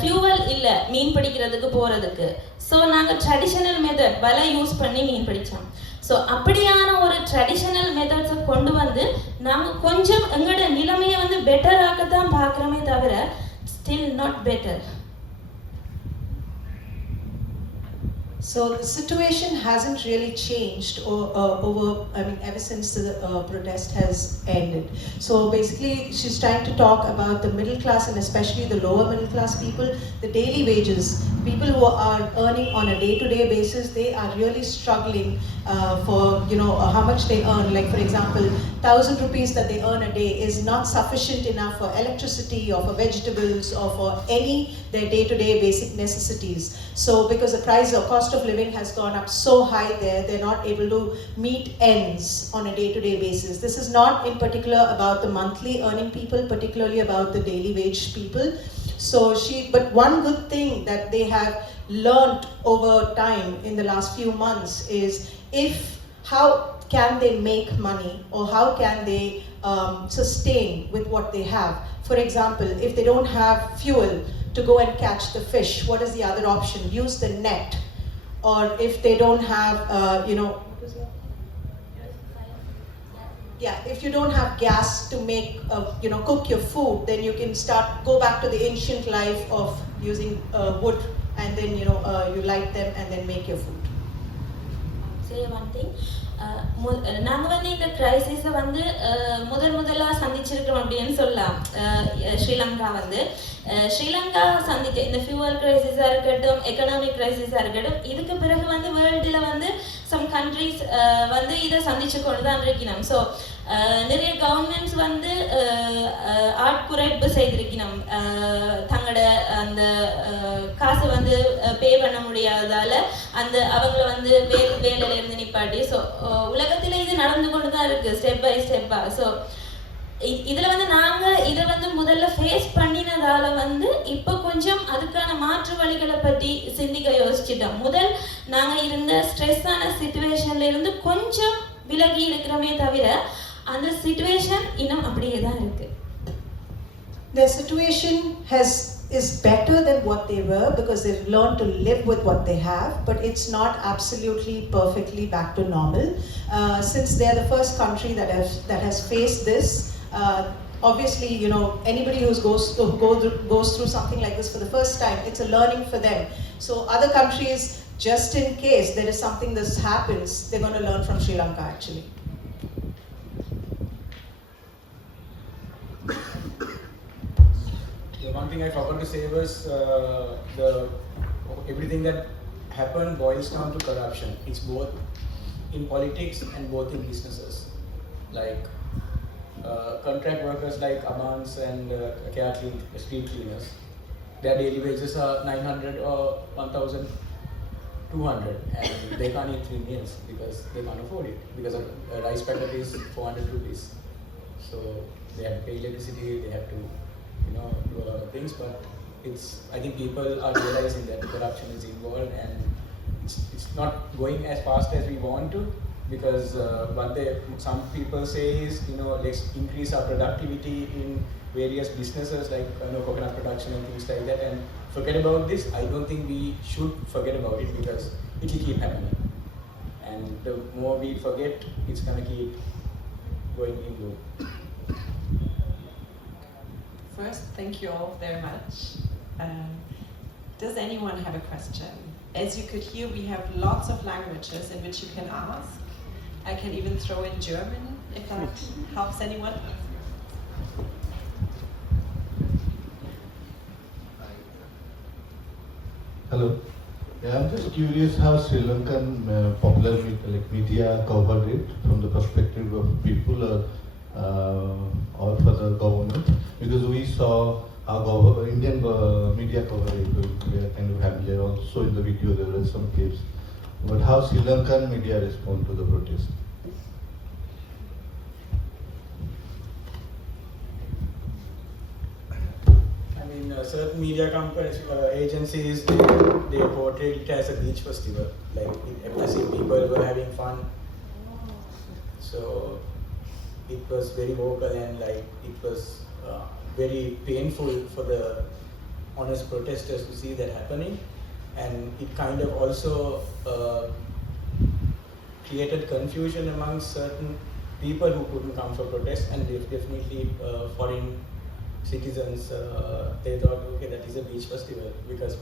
ஃபியூவல் இல்லை மீன் பிடிக்கிறதுக்கு போகிறதுக்கு, ஸோ நாங்கள் ட்ரெடிஷ்னல் மெத்தட் வலை யூஸ் பண்ணி மீன் பிடிச்சோம். ஸோ அப்படியான ஒரு ட்ரெடிஷ்னல் மெத்தட்ஸை கொண்டு வந்து நாங்கள் கொஞ்சம் எங்களோட நிலைமையை வந்து பெட்டராகத்தான் பார்க்குறோமே தவிர still not better. So the situation hasn't really changed ever since the protest has ended. So basically she's trying to talk about the middle class and especially the lower middle class people, the daily wages, people who are earning on a day-to-day basis. They are really struggling for how much they earn. Like for example, 1,000 rupees that they earn a day is not sufficient enough for electricity or for vegetables or for their day-to-day basic necessities. So because the price or cost of living has gone up so high there, they're not able to meet ends on a day-to-day basis. This is not in particular about the monthly earning people, particularly about the daily wage people. But one good thing that they have learned over time in the last few months is how can they make money or how can they sustain with what they have. For example, if they don't have fuel to go and catch the fish, what is the other option? Use the net. Or if they don't have, if you don't have gas to make, cook your food, then you can go back to the ancient life of using wood, and then you light them and then make your food. Say one thing. நாங்கள் வந்து இந்த கிரைசிஸை வந்து முதலாக சந்திச்சிருக்கிறோம் அப்படின்னு சொல்லலாம். ஸ்ரீலங்கா வந்து ஸ்ரீலங்கா சந்திக்க இந்த ஃபியூவல் கிரைசிஸாக இருக்கட்டும், எக்கனாமிக் கிரைசிஸாக இருக்கட்டும், இதுக்கு பிறகு வந்து வேர்ல்டில் வந்து சம் கண்ட்ரிஸ் வந்து இதை சந்திச்சு கொண்டு தான் இருக்கணும். ஸோ நிறைய கவர்மெண்ட்ஸ் வந்து ஆட்குறைப்பு செய்திருக்கணும். தங்களோட அந்த காசை வந்து பே பண்ண முடியாததால் அவங்கள வந்து வேலையில இருந்து நிப்பாட்டி. ஸோ உலகத்தில் இது நடந்து கொண்டு தான் இருக்குது ஸ்டெப் பை ஸ்டெப்பாக. ஸோ இதில் வந்து நாங்கள் இதை வந்து முதல்ல ஃபேஸ் பண்ணினதால வந்து இப்போ கொஞ்சம் அதுக்கான மாற்று வழிகளை பற்றி சிந்திக்க யோசிச்சுட்டோம். முதல் நாங்கள் இருந்த ஸ்ட்ரெஸ்ஸான சிச்சுவேஷன்ல இருந்து கொஞ்சம் விலகி இருக்கிறோமே தவிர அந்த சிச்சுவேஷன் இன்னும் அப்படியே தான் இருக்கு. Their situation is better than what they were because they've learned to live with what they have, but it's not absolutely perfectly back to normal. Since they are the first country that has faced this, obviously, you know, anybody who goes through something like this for the first time, it's a learning for them. So other countries, just in case there is something this happens, they're going to learn from Sri Lanka actually. The one thing I forgot to say was everything that happened boils down to corruption. It's both in politics and both in businesses. Like contract workers like Amans and street cleaners, their daily wages are 900 or 1,200 and they can't eat 3 meals because they can't afford it, because a rice packet is 400 rupees. So they have to pay electricity, they have to, you know, do a lot of things, but I think people are realizing that corruption is involved, and it's not going as fast as we want to, because what some people say is, you know, let's increase our productivity in various businesses like, you know, coconut production and things like that, and forget about this. I don't think we should forget about it because it will keep happening, and the more we forget, it's gonna keep going in loop. First, thank you all very much. Does anyone have a question? As you could hear, we have lots of languages in which you can ask. I can even throw in German if that helps anyone. Hello. Yeah, I'm just curious how Sri Lankan popular media covered it from the perspective of people or for the government, because we saw how Indian media covered it. We are kind of happy there. Also in the video there were some clips. But how Sri Lankan media respond to the protest? Certain media companies, agencies, they portrayed it as a beach festival, like as if people were having fun. So it was very vocal, and like it was very painful for the honest protesters to see that happening, and it kind of also created confusion among certain people who couldn't come for protest, and definitely foreign citizens, they thought, okay, that is a beach festival, because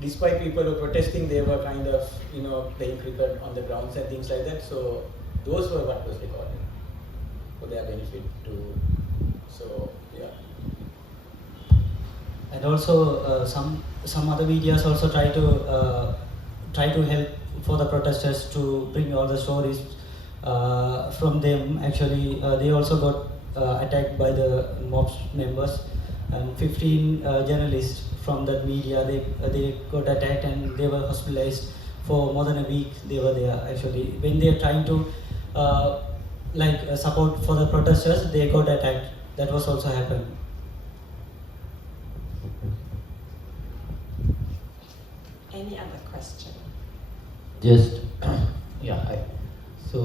despite people who were protesting, they were kind of, you know, playing cricket on the grounds and things like that. So those were what was recorded for their benefit too. So yeah. And also some other medias also try to help for the protesters to bring all the stories from them. Actually, they also got attacked by the mob members, and 15 journalists from that media, they got attacked and they were hospitalized for more than a week. They were there actually when they are trying to support for the protesters, they got attacked. That was also happened. Any other question? Just yeah. So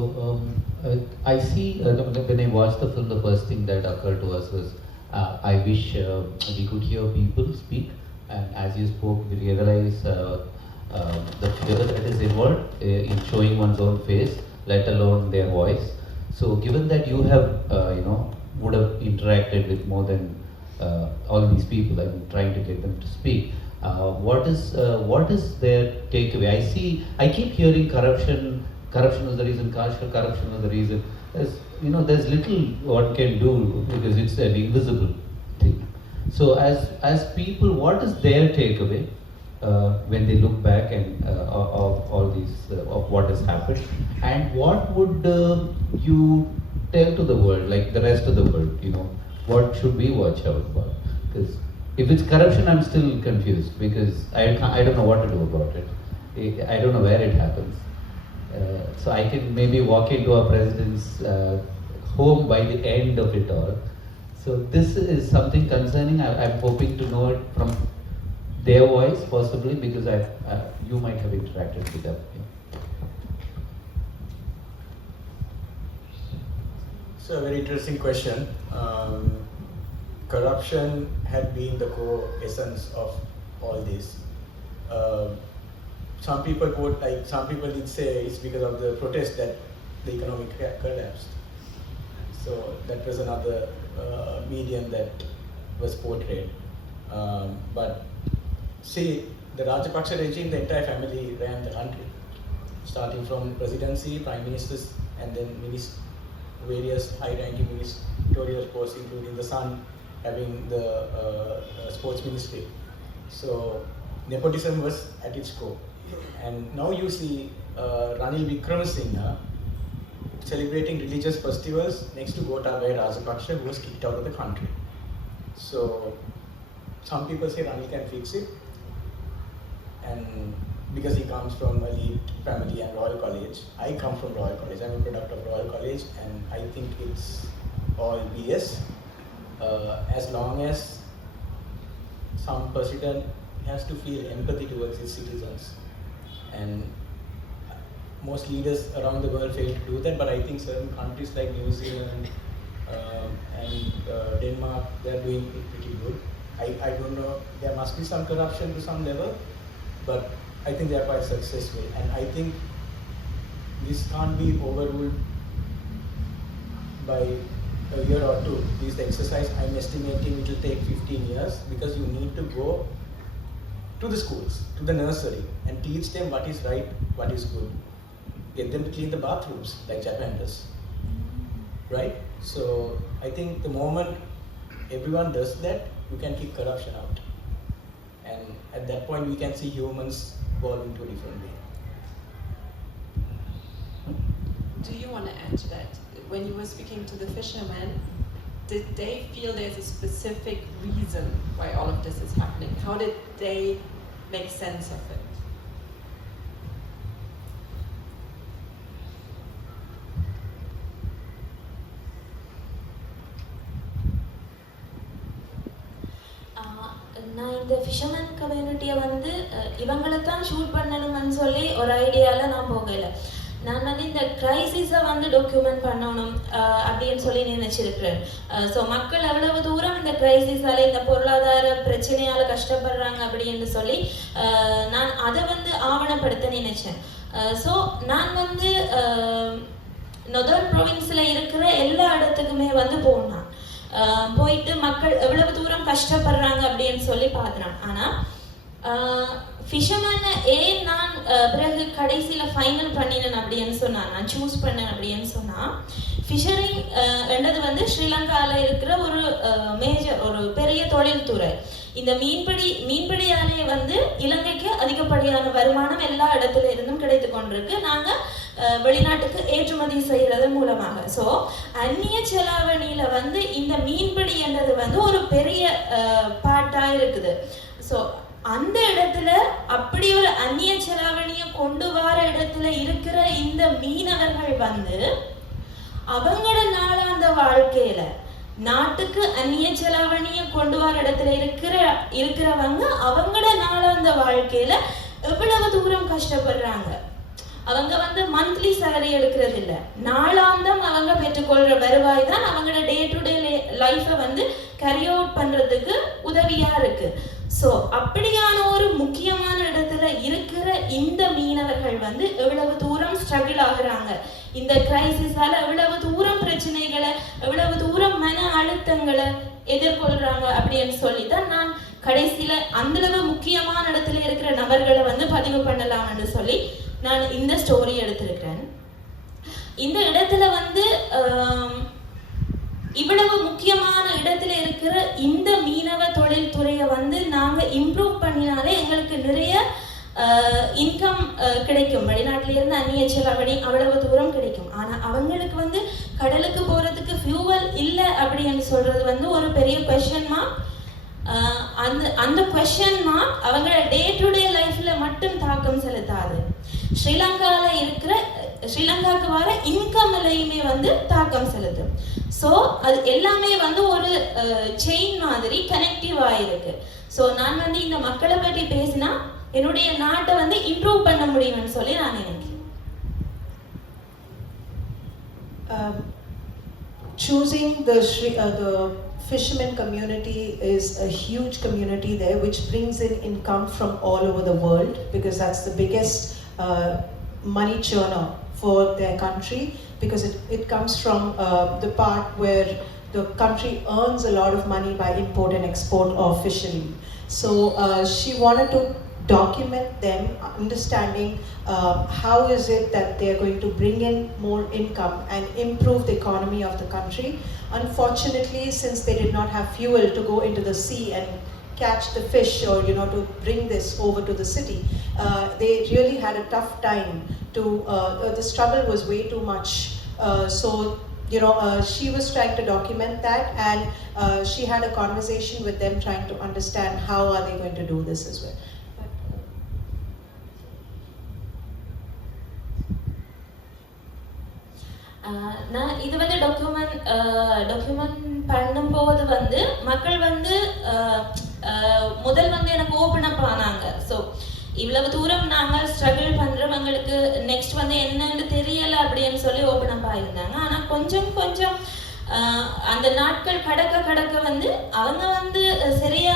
I see when I watched the film, the first thing that occurred to us was I wish we could hear people speak, and as you spoke, we realize the fear that is involved in showing one's own face, let alone their voice. So given that you have would have interacted with more than all these people and trying to get them to speak, what is their takeaway? I keep hearing corruption is the reason, corruption is the reason. There's little one can do because it's an invisible thing. So as people, what is their takeaway when they look back and of all these of what has happened, and what would you tell to the world, like the rest of the world? What should we watch out for? Because if it's corruption, I'm still confused because I don't know what to do about it. I don't know where it happens. So I can maybe walk into a president's home by the end of it all. So this is something concerning. I'm hoping to know it from their voice, possibly, because you might have interacted with them. So a very interesting question. Corruption had been the core essence of all this. Some people did say it's because of the protest that the economic collapsed. So that was another medium that was portrayed. But see, the Rajapaksa regime, the entire family ran the country, starting from presidency, prime ministers, and then various high-ranking ministerial posts, including the son having the sports ministry. So nepotism was at its core. And now you see Ranil Wickremesinghe celebrating religious festivals next to Gotabaya Rajapaksa, who was kicked out of the country. So some people say Ranil can fix it, and because he comes from elite family and Royal College. I come from Royal College. I'm a product of Royal College, and I think it's all BS. As long as some president has to feel empathy towards his citizens, and most leaders around the world fail to do that, but I think certain countries like New Zealand and Denmark, they're doing it pretty good. I don't know, there must be some corruption to some level, but I think they are quite successful, and I think this can't be overruled by a year or two. This exercise, I'm estimating it will take 15 years, because you need to go to the schools, to the nursery, and teach them what is right, what is good. Get them to clean the bathrooms like Japan does, right? So I think the moment everyone does that, you can kick corruption out. And at that point, we can see humans evolve into a different way. Do you want to add to that? When you were speaking to the fishermen, did they feel there's a specific reason why all of this is happening? How did they make sense of it? நான் இந்த fisherman கம்யூனிட்டியை வந்து இவங்களை தான் shoot பண்ணணும்னு சொல்லி ஒரு ஐடியாவில் நான் போகலை. நான் வந்து இந்த கிரைசிஸை வந்து டாக்குமெண்ட் பண்ணணும் அப்படின்னு சொல்லி நினைச்சிருக்கிறேன். ஸோ மக்கள் எவ்வளவு தூரம் இந்த கிரைசிஸால், இந்த பொருளாதார பிரச்சனையால் கஷ்டப்படுறாங்க அப்படின்னு சொல்லி நான் அதை வந்து ஆவணப்படுத்த நினைச்சேன். ஸோ நான் வந்து நொதர்ன் ப்ரொவின்ஸில் இருக்கிற எல்லா இடத்துக்குமே வந்து போனேன். போயிட்டு மக்கள் எவ்வளவு தூரம் கஷ்டப்படுறாங்க அப்படின்னு சொல்லி பார்த்தேன். ஆனால் ஃபிஷர்மேனை ஏன் நான் பிறகு கடைசியில் ஃபைனல் பண்ணினேன் அப்படின்னு சொன்னால், நான் சூஸ் பண்ணேன் அப்படின்னு சொன்னால், ஃபிஷரிங் என்றது வந்து ஸ்ரீலங்காவில் இருக்கிற ஒரு ஒரு பெரிய தொழில்துறை. இந்த மீன்பிடியாலே வந்து இலங்கைக்கு அதிகப்படியான வருமானம் எல்லா இடத்துல இருந்தும் கிடைத்து கொண்டிருக்கு. நாங்கள் வெளிநாட்டுக்கு ஏற்றுமதி செய்கிறது மூலமாக. ஸோ அந்நிய செலாவணியில் வந்து இந்த மீன்பிடி என்றது வந்து ஒரு பெரிய பாட்டாக இருக்குது. ஸோ அந்த இடத்துல அப்படி ஒரு அந்நிய செலாவணியை கொண்டு வர இடத்துல இருக்கிற இந்த மீனவர்கள் வந்து அவங்களோட நாளாந்த வாழ்க்கையில நாட்டுக்கு அந்நிய செலாவணியை கொண்டு வர இடத்துல இருக்கிறவங்க அவங்களோட நாளாந்த வாழ்க்கையில எவ்வளவு தூரம் கஷ்டப்படுறாங்க. அவங்க வந்து மந்த்லி சேலரி எடுக்கிறது இல்லை, நாளாந்தம் அவங்க பெற்றுக்கொள்ற வருவாய் தான் அவங்களோட டே டு டே லைஃபை வந்து கேரி அவுட் பண்றதுக்கு உதவியா இருக்கு. ஸோ அப்படியான ஒரு முக்கியமான இடத்துல இருக்கிற இந்த மீனவர்கள் வந்து எவ்வளவு தூரம் ஸ்ட்ரகிள் ஆகுறாங்க, இந்த கிரைசிஸால எவ்வளவு தூரம் பிரச்சனைகளை, எவ்வளவு தூரம் மன அழுத்தங்களை எதிர்கொள்றாங்க அப்படின்னு சொல்லித்தான் நான் கடைசியில அந்தளவு முக்கியமான இடத்துல இருக்கிற நபர்களை வந்து பதிவு பண்ணலாம்னு சொல்லி நான் இந்த ஸ்டோரி எடுத்திருக்கிறேன். இந்த இடத்துல வந்து இவ்வளவு முக்கியமான இடத்துல இருக்கிற இந்த மீனவ தொழில் துறையை வந்து நாங்கள் இம்ப்ரூவ் பண்ணினாலே எங்களுக்கு நிறைய இன்கம் கிடைக்கும். வெளிநாட்டில இருந்து அந்நிய செலாவணி அவ்வளவு தூரம் கிடைக்கும். ஆனால் அவங்களுக்கு வந்து கடலுக்கு போகிறதுக்கு ஃபியூவல் இல்லை அப்படின்னு சொல்றது வந்து ஒரு பெரிய கொஸ்டின் மார்க். அந்த கொஸ்டின் மார்க் அவங்களோட டே டு டே லைஃப்ல மட்டும் தாக்கம் செலுத்தாது. ஸ்ரீலங்காவில் இருக்கிற ஸ்ரீலங்காவுக்கு வர இன்கம்லையுமே வந்து தாக்கம் செலுத்தும். ஸோ அது எல்லாமே வந்து ஒரு செயின் மாதிரி கனெக்டிவ் ஆயிருக்கு. ஸோ நான் வந்து இந்த மக்களை பற்றி பேசினா என்னுடைய நாட்டை வந்து இம்ப்ரூவ் பண்ண முடியும்னு சொல்லி நான் நினைக்கிறேன். Choosing the fishermen community is a huge community there, which brings in income from all over the world, because that's the biggest money churner for their country, because it comes from the part where the country earns a lot of money by import and export of fishery. So she wanted to document them, understanding how is it that they are going to bring in more income and improve the economy of the country. Unfortunately, since they did not have fuel to go into the sea and catch the fish, or to bring this over to the city, they really had a tough time to the struggle was way too much. So she was trying to document that, and she had a conversation with them trying to understand how are they going to do this as well. நான் இது வந்து document பண்ணும்போது வந்து மக்கள் வந்து முதல் வந்து எனக்கு ஓப்பன் அப் ஆனாங்க. ஸோ இவ்வளவு தூரம் நாங்கள் ஸ்ட்ரகிள் பண்ணுறவங்களுக்கு நெக்ஸ்ட் வந்து என்னன்னு தெரியலை அப்படின்னு சொல்லி ஓப்பன் அப் ஆகியிருந்தாங்க. ஆனால் கொஞ்சம் அந்த நாட்கள் கடக்க வந்து அவங்க வந்து சரியா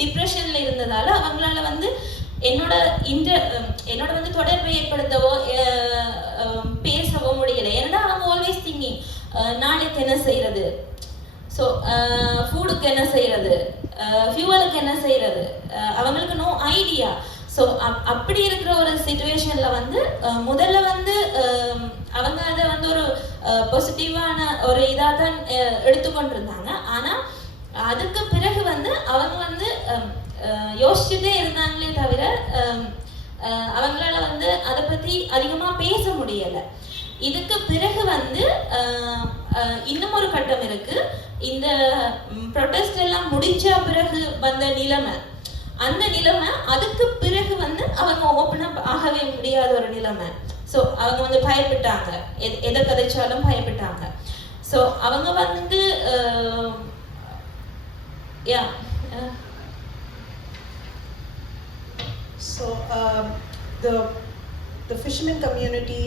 டிப்ரெஷன்ல இருந்ததால அவங்களால வந்து என்னோட வந்து தொடர்பை ஏற்படுத்தவோ பேசவோ முடியலை. ஏன்னா அவங்க ஆல்வேஸ் திங்கிங் நாளைக்கு என்ன செய்யறது, ஸோ ஃபுட்டுக்கு என்ன செய்யறது, ஃபியூவலுக்கு என்ன செய்யறது, அவங்களுக்கு நோ ஐடியா. ஸோ அப்படி இருக்கிற ஒரு சிச்சுவேஷன்ல வந்து முதல்ல வந்து அவங்க அதை வந்து ஒரு பாசிட்டிவான ஒரு இதாக தான் எடுத்துக்கொண்டிருந்தாங்க. ஆனால் அதுக்கு பிறகு வந்து அவங்க வந்து யோசிச்சுட்டே இருந்தாங்களே தவிர அவங்களால வந்து அதை பற்றி அதிகமாக பேச முடியலை. இதுக்கு பிறகு வந்து இன்னும் ஒரு கட்டம் இருக்கு. இந்த ப்ரொடெஸ்ட் எல்லாம் முடிச்ச பிறகு வந்த நிலைமை, அந்த நிலைமை அதுக்கு பிறகு வந்து அவங்க ஓப்பன் அப் ஆகவே முடியாத ஒரு நிலைமை. ஸோ அவங்க வந்து பயப்பட்டாங்க, எதை கதைச்சாலும் பயப்பட்டாங்க. ஸோ அவங்க வந்து So the fishermen community,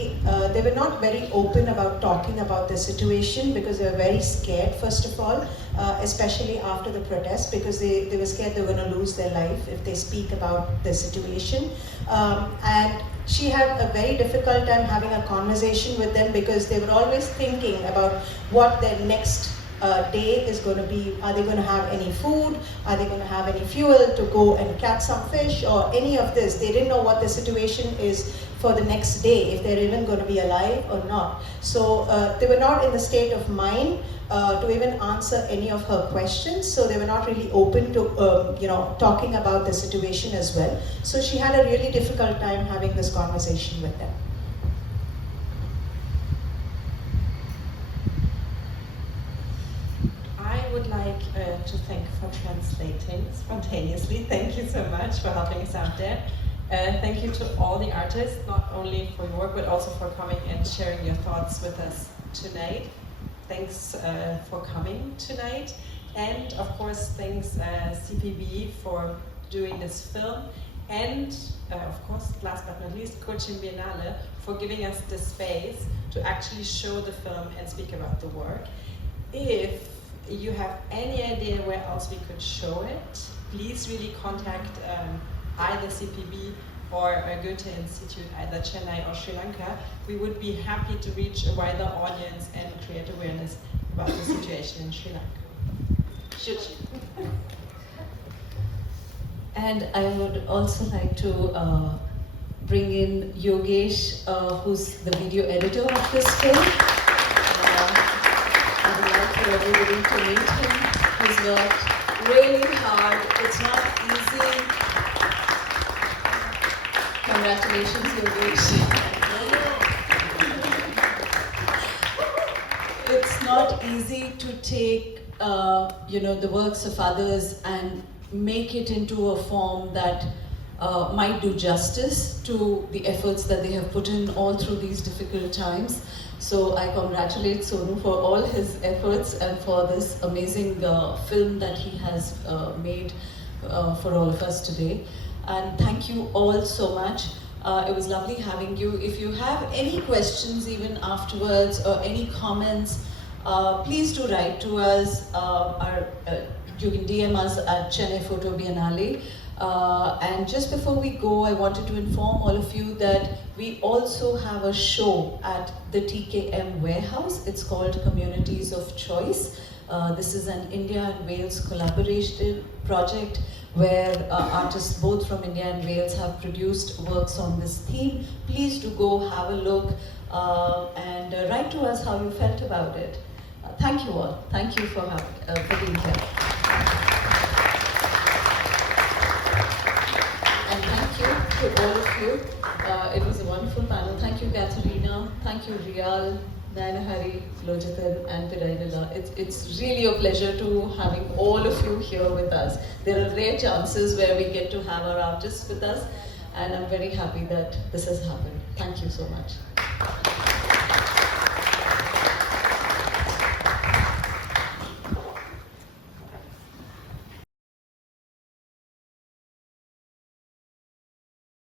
they were not very open about talking about their situation, because they were very scared, first of all, especially after the protest, because they were scared they were going to lose their life if they speak about their situation. And she had a very difficult time having a conversation with them, because they were always thinking about what their next day is going to be. Are they going to have any food? Are they going to have any fuel to go and catch some fish, or any of this? They didn't know what the situation is for the next day, if they're even going to be alive or not. So they were not in the state of mind to even answer any of her questions. So they were not really open to talking about the situation as well. So she had a really difficult time having this conversation with them. I would like to thank for translating spontaneously. Thank you so much for helping us out there. Thank you to all the artists, not only for your work, but also for coming and sharing your thoughts with us tonight. Thanks for coming tonight. And of course, thanks CPB for doing this film. And of course, last but not least, Pirainila for giving us the space to actually show the film and speak about the work. If you have any idea where else we could show it, please really contact either CPB or Goethe Institut, either Chennai or Sri Lanka. We would be happy to reach a wider audience and create awareness about the situation in Sri Lanka. Should you? And I would also like to bring in Yogesh, who's the video editor of this film. I would like for everybody to meet him. He's worked really hard. It's not easy. Congratulations, Yogesh. It's not easy to take the works of others and make it into a form that might do justice to the efforts that they have put in all through these difficult times. So I congratulate Sonu for all his efforts and for this amazing film that he has made for all of us today. And thank you all so much. It was lovely having you. If you have any questions even afterwards or any comments, please do write to us. You can DM us at Chennai Photo Biennale. And just before we go, I wanted to inform all of you that we also have a show at the TKM warehouse. It's called Communities of Choice. This is an India and Wales collaboration project where artists both from India and Wales have produced works on this theme. Please do go have a look and write to us how you felt about it. Thank you all. Thank you for being here. And thank you to all of you. It was a wonderful panel. Thank you, Katharina. Thank you, Riyal, Nayanahari, Lojithan, and Pirainila. It's really a pleasure to having all of you here with us. There are rare chances where we get to have our artists with us, and I'm very happy that this has happened. Thank you so much.